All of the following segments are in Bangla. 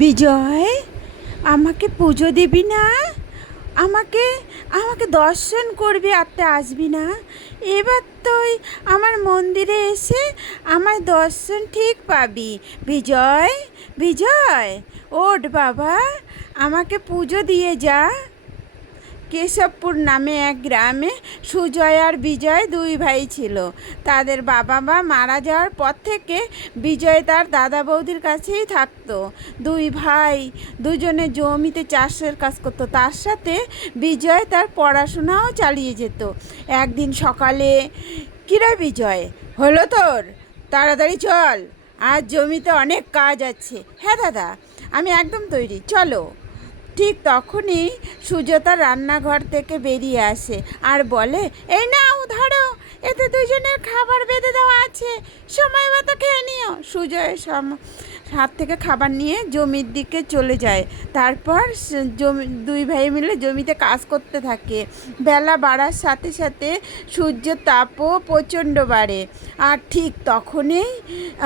বিজয়, আমাকে পুজো দিবি না? আমাকে আমাকে দর্শন করবি, আরতে আসবি না? এবার তুই আমার মন্দিরে এসে আমার দর্শন ঠিক পাবি। বিজয়, বিজয়, ওঠ বাবা, আমাকে পুজো দিয়ে যা। কেশবপুর নামে এক গ্রামে সুজয় আর বিজয় দুই ভাই ছিল। তাদের বাবা মা মারা যাওয়ার পর থেকে বিজয় তার দাদা বৌদির কাছেই থাকতো। দুই ভাই দুজনে জমিতে চাষের কাজ করতো, তার সাথে বিজয় তার পড়াশোনাও চালিয়ে যেত। একদিন সকালে, কিরে বিজয়, হলো তোর? তাড়াতাড়ি চল, আজ জমিতে অনেক কাজ আছে। হ্যাঁ দাদা, আমি একদম তৈরি, চলো। ঠিক তখনই সুজাতা রান্নাঘর থেকে বেরিয়ে আসে আর বলে, এই নাও ধরো, এতে দুজনের খাবার বেঁধে দেওয়া আছে, সময় মতো খেয়ে নিও। সুজয় হাত থেকে খাবার নিয়ে জমির দিকে চলে যায়। তারপর দুই ভাই মিলে জমিতে কাজ করতে থাকে। বেলা বাড়ার সাথে সাথে সূর্যের তাপও প্রচণ্ড বাড়ে। আর ঠিক তখনই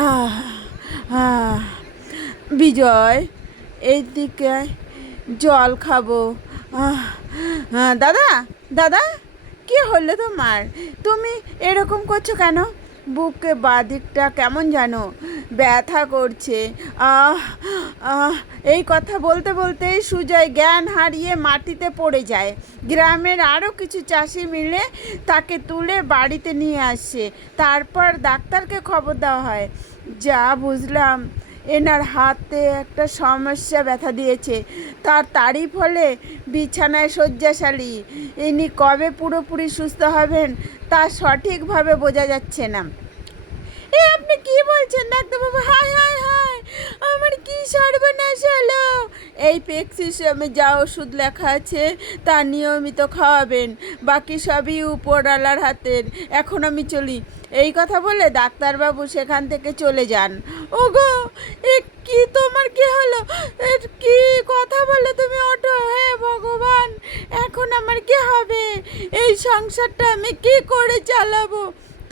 আহ আহ বিজয় এইদিকে জল খাবো। দাদা, দাদা, কী হলো তোমার? তুমি এরকম করছো কেন? বুকে বাদিকটা কেমন জানো ব্যথা করছে। আহ আহ এই কথা বলতে বলতেই সুজয় জ্ঞান হারিয়ে মাটিতে পড়ে যায়। গ্রামের আরও কিছু চাষি মিলে তাকে তুলে বাড়িতে নিয়ে আসে। তারপর ডাক্তারকে খবর দেওয়া হয়। যা বুঝলাম, এনার হাতে একটা সমস্যা ব্যথা দিয়েছে। তারই ফলে বিছানায় শয্যাশায়ী। ইনি কবে পুরোপুরি সুস্থ হবেন তা সঠিকভাবে বোঝা যাচ্ছে না। এ আপনি কি বলছেন ডাক্তারবাবু? হায় হায় হায়, আমার কি সর্বনাশ হলো! এই প্রেসক্রিপশনে যা ওষুধ লেখা আছে তা নিয়মিত খাওয়াবেন, বাকি সবই উপরওয়ালার হাতের। এখন আমি চলি। এই কথা বলে ডাক্তারবাবু সেখান থেকে চলে যান। ওগো, এ কি তোমার কি হলো? কি কথা বলে তুমি? ওঠো, হে ভগবান, এখন আমার কি হবে? এই সংসারটা আমি কি করে চালাবো?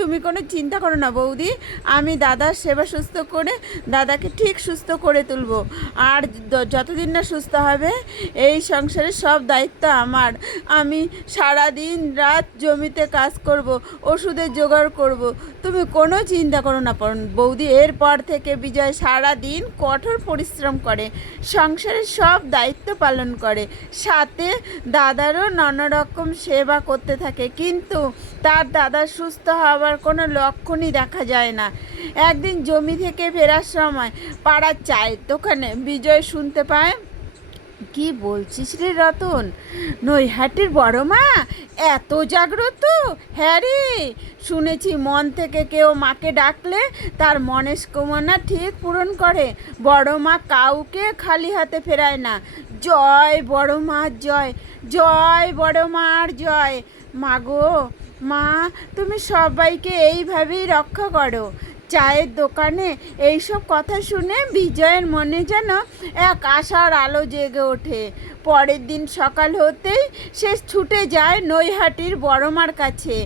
তুমি কোনো চিন্তা করো না বৌদি, আমি দাদার সেবা সুস্থ করে দাদাকে ঠিক সুস্থ করে তুলবো। আর যতদিন না সুস্থ হবে এই সংসারের সব দায়িত্ব আমার। আমি সারা দিন রাত জমিতে কাজ করব, ওষুধের জোগাড় করব। তুমি কোনো চিন্তা করো না বৌদি। এরপর থেকে বিজয় সারা দিন কঠোর পরিশ্রম করে, সংসারের সব দায়িত্ব পালন করে, সাথে দাদারও নানা রকম সেবা করতে থাকে। কিন্তু তার দাদার সুস্থ হওয়ার কোনো লক্ষণই দেখা যায় না। একদিন জমি থেকে ফেরার সময় পাড়ার চায়ের দোকানে বিজয় শুনতে পায়, কি বলছিস রে রতন, নৈহাটির বড় মা এত জাগ্রত? হ্যাঁ রে, শুনেছি মন থেকে কেউ মাকে ডাকলে তার মনস্কামনা ঠিক পূরণ করে। বড় মা কাউকে খালি হাতে ফেরায় না। জয় বড় মার জয়, জয় বড় মার জয়। মাগো, মা, তুমি সবাইকে এইভাবেই রক্ষা করো। চায়ের দোকানে এইসব কথা শুনে বিজয়ের মনে যেন এক আশার আলো জেগে ওঠে। পরের দিন সকাল হতেই সে ছুটে যায় নৈহাটির বড়মার কাছে।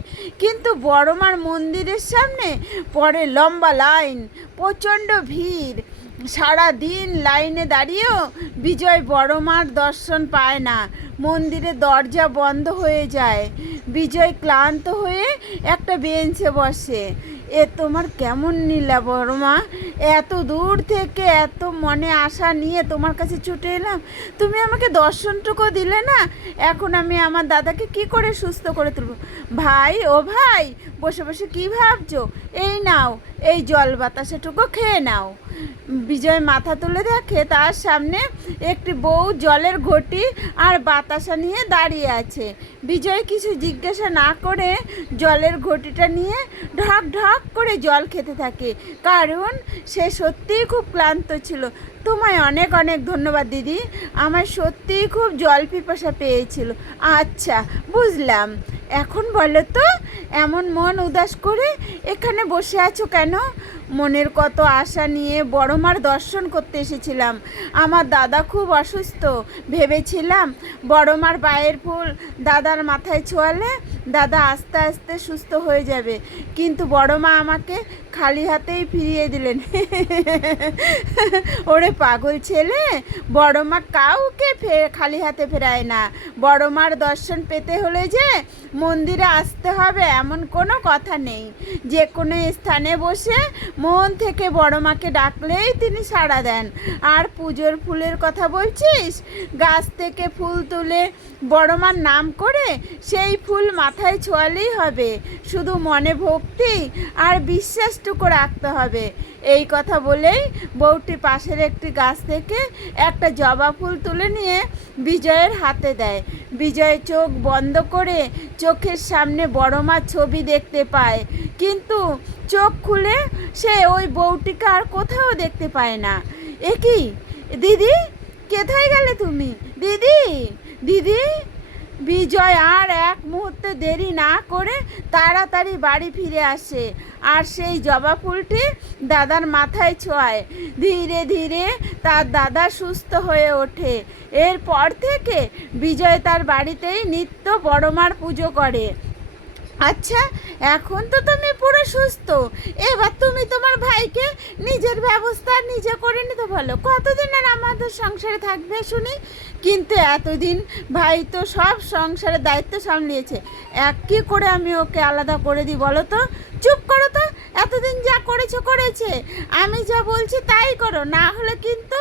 কিন্তু বড়মার মন্দিরের সামনে পড়ে লম্বা লাইন, প্রচণ্ড ভিড়। সারা দিন লাইনে দাঁড়িয়েও বিজয় বড়মার দর্শন পায় না। মন্দিরের দরজা বন্ধ হয়ে যায়। বিজয় ক্লান্ত হয়ে একটা বেঞ্চে বসে। এ তোমার কেমন নীলা বড় মা? এত দূর থেকে এত মনে আশা নিয়ে তোমার কাছে ছুটে এলাম, তুমি আমাকে দর্শনটুকু দিলে না। এখন আমি আমার দাদাকে কি করে সুস্থ করে তুলব? ভাই, ও ভাই, বসে বসে কি ভাবছো? এই নাও, এই জল বাতাসাটুকু খেয়ে নাও। বিজয় মাথা তুলে দেখে তার সামনে একটি বউ জলের ঘটি আর বাতাসা নিয়ে দাঁড়িয়ে আছে। বিজয় কিছু জিজ্ঞাসা না করে জলের ঘটিটা নিয়ে ঢক ঢক করে জল খেতে থাকে, কারণ সে সত্যিই খুব ক্লান্ত ছিল। তোমায় অনেক অনেক ধন্যবাদ দিদি, আমার সত্যিই খুব জল পিপাসা পেয়েছিল। আচ্ছা, বুঝলাম। এখন বলো তো, এমন মন উদাস করে এখানে বসে আছো কেন? মনের কত আশা নিয়ে বড় মার দর্শন করতে এসেছিলাম। আমার দাদা খুব অসুস্থ, ভেবেছিলাম বড় মার পায়ের ফুল দাদার মাথায় ছোঁয়ালে দাদা আস্তে আস্তে সুস্থ হয়ে যাবে, কিন্তু বড় মা আমাকে খালি হাতেই ফিরিয়ে দিলেন। ওরে পাগল ছেলে, বড় মা কাউকে খালি হাতে ফেরায় না। বড় মার দর্শন পেতে হলে যে মন্দিরে আসতে হবে এমন কোনো কথা নেই। যে কোনো স্থানে বসে মন থেকে বড় মাকে ডাকলেই তিনি সাড়া দেন। আর পুজোর ফুলের কথা বলছিস, গাছ থেকে ফুল তুলে বড় মার নাম করে সেই ফুল মাথায় ছোঁয়ালেই হবে। শুধু মনে ভক্তি আর বিশ্বাসটুকু রাখতে হবে। এই কথা বলেই বউটি পাশের একটি গাছ থেকে একটা জবা ফুল তুলে নিয়ে বিজয়ের হাতে দেয়। বিজয় চোখ বন্ধ করে চোখের সামনে বড় মার ছবি দেখতে পায়, কিন্তু চোখ খুলে সে ওই বউটিকে আর কোথাও দেখতে পায় না। এ কি দিদি, কোথায় গেলে তুমি? দিদি, দিদি! বিজয় আর এক মুহূর্তে দেরি না করে তাড়াতাড়ি বাড়ি ফিরে আসে আর সেই জবা ফুলটি দাদার মাথায় ছোঁয়ায়। ধীরে ধীরে তার দাদা সুস্থ হয়ে ওঠে। এরপর থেকে বিজয় তার বাড়িতেই নিত্য বড় মার পুজো করে। আচ্ছা, এখন তো তুমি পুরো সুস্থ, এবার তুমি তোমার ভাইকে নিজের ব্যবস্থা নিজে করে নিতে বলো। কতদিন আর আমাদের সংসারে থাকবে শুনি? কিন্তু এতদিন ভাই তো সব সংসারের দায়িত্ব সামলিয়েছে, এক কী করে আমি ওকে আলাদা করে দিই বলো তো? চুপ করো তো, এতদিন যা করেছো করেছে, আমি যা বলছি তাই করো, না হলে কিন্তু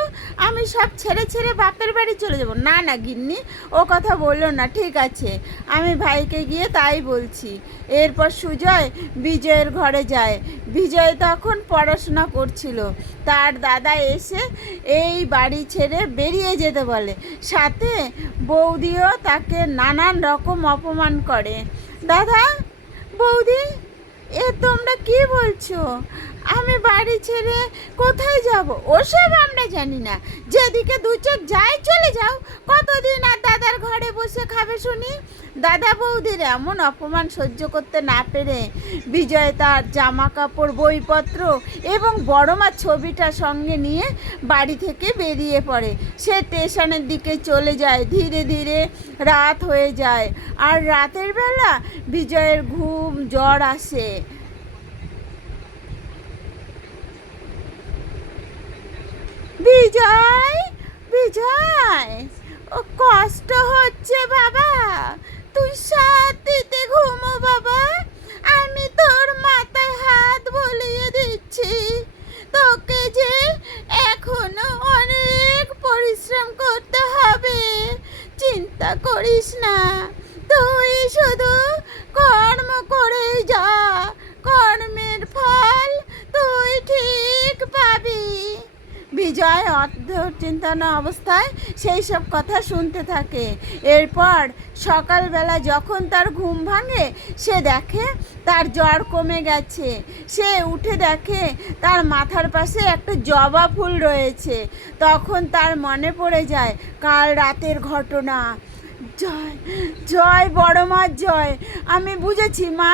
আমি সব ছেড়ে ছেড়ে বাপের বাড়ি চলে যাব। না না গিন্নি, ও কথা বললো না, ঠিক আছে, আমি ভাইকে গিয়ে তাই বলছি। এরপর সুজয় বিজয়ের ঘরে যায়। বিজয় তখন পড়াশোনা করছিল। তার দাদা এসে এই বাড়ি ছেড়ে বেরিয়ে যেতে বলে, সাথে বৌদিও তাকে নানান রকম অপমান করে। দাদা, বৌদি, এ তোমরা কি বলছো? আমি বাড়ি ছেড়ে কোথায় যাব? ওসব আমরা জানি না, যেদিকে দু চোখ যায় চলে যাও। কতদিন আর দাদার ঘরে বসে খাবে শুনি? দাদা বৌদির এমন অপমান সহ্য করতে না পেরে বিজয় তার জামা কাপড়, বইপত্র এবং বড় মার ছবিটা সঙ্গে নিয়ে বাড়ি থেকে বেরিয়ে পড়ে। সে স্টেশনের দিকে চলে যায়। ধীরে ধীরে রাত হয়ে যায় আর রাতের বেলা বিজয়ের ঘুম জ্বর আসে। বিজয়, বিজয়, ও কষ্ট হচ্ছে বাবা, তুই শান্তিতে ঘুমো বাবা। আমি তোর মাথায় হাত বুলিয়ে দিচ্ছি। তোকে যে এখনো অনেক পরিশ্রম করতে হবে, চিন্তা করিস না। তুই শুধু কর্ম করে যা, কর্মের ফল তুই ঠিক পাবি। বিজয় অর্ধ চিন্তানা অবস্থায় সেই সব কথা শুনতে থাকে। এরপর সকালবেলা যখন তার ঘুম ভাঙে, সে দেখে তার জ্বর কমে গেছে। সে উঠে দেখে তার মাথার পাশে একটা জবা ফুল রয়েছে। তখন তার মনে পড়ে যায় কাল রাতের ঘটনা। জয়, জয় বড় মার জয়। আমি বুঝেছি মা,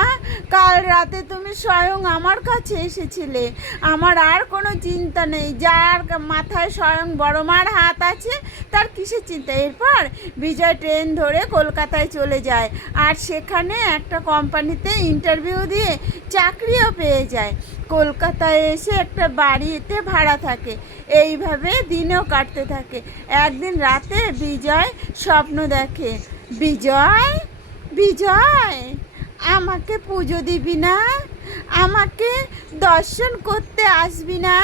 কাল রাতে তুমি স্বয়ং আমার কাছে এসেছিলে। আমার আর কোনো চিন্তা নেই, যার মাথায় স্বয়ং বড় মার হাত আছে তার কিসের চিন্তা। এরপর বিজয় ট্রেন ধরে কলকাতায় চলে যায় আর সেখানে একটা কোম্পানিতে ইন্টারভিউ দিয়ে চাকরিও পেয়ে যায়। কলকাতায় এসে একটা বাড়িতে ভাড়া থাকে। এইভাবে দিনও কাটতে থাকে। একদিন রাতে বিজয় স্বপ্ন দেখে। বিজয়, বিজয়, আমাকে পুজো দিবি না? আমাকে দর্শন করতে আসবি না?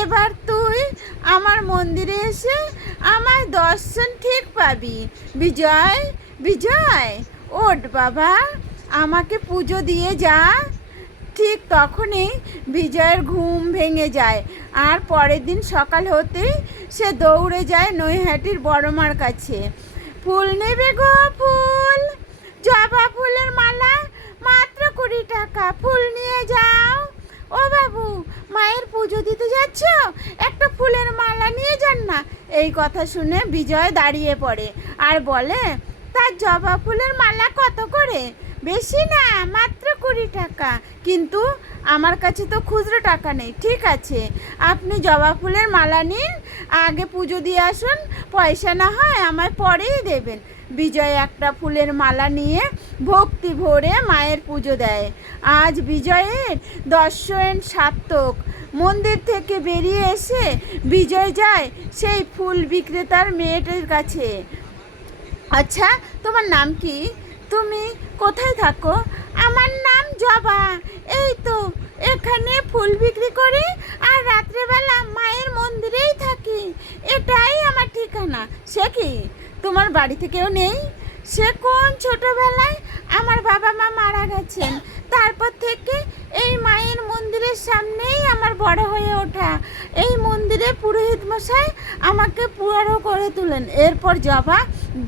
এবার তুই আমার মন্দিরে এসে আমার দর্শন ঠিক পাবি। বিজয়, বিজয়, ওঠ বাবা, আমাকে পুজো দিয়ে যা। ঠিক তখনই বিজয়ের ঘুম ভেঙে যায় আর পরের দিন সকাল হতেই সে দৌড়ে যায় নৈহাটির বড়মার কাছে। ফুল নেবে গো? ফুল, জবা ফুলের মালা মাত্র 20 টাকা, ফুল নিয়ে যাও। ও বাবু, মায়ের পুজো দিতে যাচ্ছ, একটা ফুলের মালা নিয়ে যান না। এই কথা শুনে বিজয় দাঁড়িয়ে পড়ে আর বলে, তার জবা ফুলের মালা কত করে? বেশি না, মাত্র 20 টাকা। কিন্তু আমার কাছে তো খুচরো টাকা নেই। ঠিক আছে, আপনি জবা ফুলের মালা নিন, আগে পুজো দিয়ে আসুন, পয়সা না হয় আমায় পরেই দেবেন। বিজয় একটা ফুলের মালা নিয়ে ভক্তি ভরে মায়ের পুজো দেয়। আজ বিজয়ের দর্শন সার্থক। মন্দির থেকে বেরিয়ে এসে বিজয় যায় সেই ফুল বিক্রেতার মেয়েটির কাছে। আচ্ছা, তোমার নাম কি? তুমি কোথায় থাকো? আমার নাম জবা। এই তো এখানে ফুল বিক্রি করি আর রাত্রেবেলা মায়ের মন্দিরেই থাকি। এটাই আমার ঠিকানা। সে কি, তোমার বাড়িতে কেউ নেই? সে কোন ছোটবেলায় আমার বাবা মা মারা গেছেন, তারপর থেকে এই মায়ের মন্দিরের সামনেই আমার বড় হয়ে ওঠা। এই মন্দিরে পুরোহিত মশাই আমাকে বড় করে তোলেন। এরপর জবা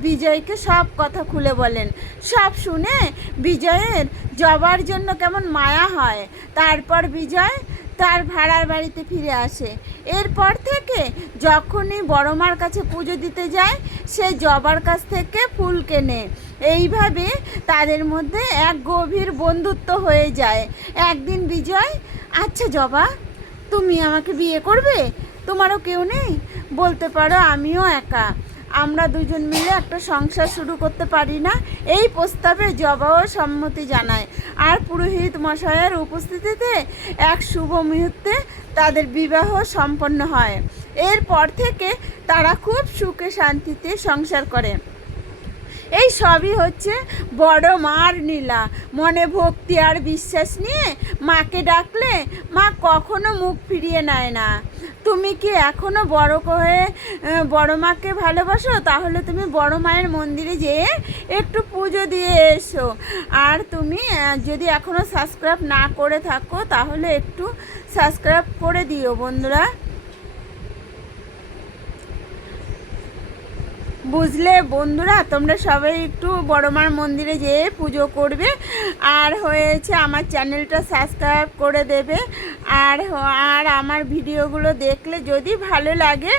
বিজয়কে সব কথা খুলে বলেন। সব শুনে বিজয়ের জবার জন্য কেমন মায়া হয়। তারপর বিজয় তার ভাড়ার বাড়িতে ফিরে আসে। এরপর থেকে যখনই বড় মার কাছে পুজো দিতে যায়, সে জবার কাছ থেকে ফুল কেনে। এইভাবে তাদের মধ্যে এক গভীর বন্ধুত্ব হয়ে যায়। একদিন বিজয়, আচ্ছা জবা, তুমি আমাকে বিয়ে করবে? তোমারও কেউ নেই? বলতে পারো আমিও একা। আমরা দুজন মিলে একটা সংসার শুরু করতে পারি না? এই প্রস্তাবে জবাও সম্মতি জানায়। আর পুরোহিত মশাইয়ের উপস্থিতিতে এক শুভ মুহূর্তে তাদের বিবাহ সম্পন্ন হয়। এরপর থেকে তারা খুব সুখে শান্তিতে সংসার করে। এই সবই হচ্ছে বড় মার লীলা। মনে ভক্তি আর বিশ্বাস নিয়ে মাকে ডাকলে মা কখনো মুখ ফিরিয়ে নেয় না। তুমি কি এখনও হয়ে বড় মাকে ভালোবাসো? তাহলে তুমি বড় মায়ের মন্দিরে যেয়ে একটু পুজো দিয়ে এসো। আর তুমি যদি এখনও সাবস্ক্রাইব না করে থাকো তাহলে একটু সাবস্ক্রাইব করে দিও বন্ধুরা। বুঝলে বন্ধুরা, তোমরা সবাই একটু বড় মার মন্দিরে যেয়ে পুজো করবে। আর হয়েছে আমার চ্যানেলটা সাবস্ক্রাইব করে দেবে। আর আমার ভিডিওগুলো দেখলে যদি ভালো লাগে